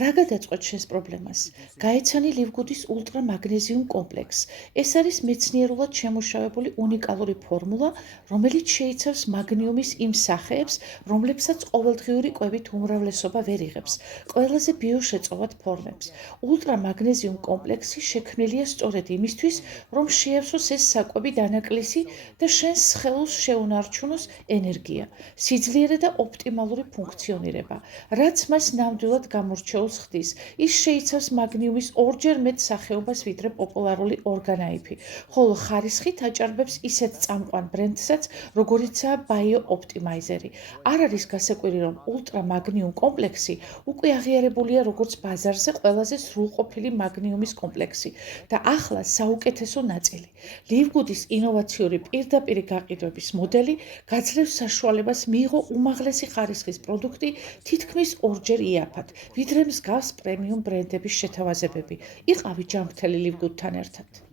რა გადაწყვეტ შენს პრობლემას? გაეცანი ლივგუდის ულტრამაგნეზიუმ კომპლექს. ეს არის მეცნიერულად შემუშავებული უნიკალური ფორმულა, რომელიც შეიცავს მაგნიუმის იმ სახეებს, რომლებსაც ყოველდღიური კვებით უმრავლესობა ვერ იღებს, ყველაზე ბიოშეწოვათ ფორმებს. ულტრამაგნეზიუმ კომპლექსი შექმნილია სწორედ იმისთვის, რომ შეავსოს ეს საკვები დანაკლისი და შენს სხეულს შეუნარჩუნოს ენერგია, სიძლიერე და ოპტიმალური ფუნქციონირება, რაც მას ნამდვილად გამორჩეულს ხდის. ის შეიცავს მაგნიუმის ორჯერ მეტ სახეობას, ვიდრე პოპულარული ორგანაიფი, ხოლო ხარისხით აჭარბებს ისეთ წამყვან ბრენდსაც, როგორიცაა ბაიო-ოპტიმაიზერი. არ არის გასაკვირი, რომ ულტრამაგნიუმ კომპლექსი უკვე აღიარებულია როგორც ბაზარზე ყველაზე სრულყოფილი მაგნიუმის კომპლექსი და ახლა საუკეთესო ნაწილი. ლივგუდის ინოვაციური პირდაპირი გაყიდვების მოდელი გაძლევს საშუალებას მიიღო უმაღლესი ხარისხის პროდუქტი თითქმის ორჯერ იაფად, ვიდრე მსგავს პრემიუმ ბრენდების შეთავაზებები. იყავი ჯანმრთელი ლივგუდთან ერთად.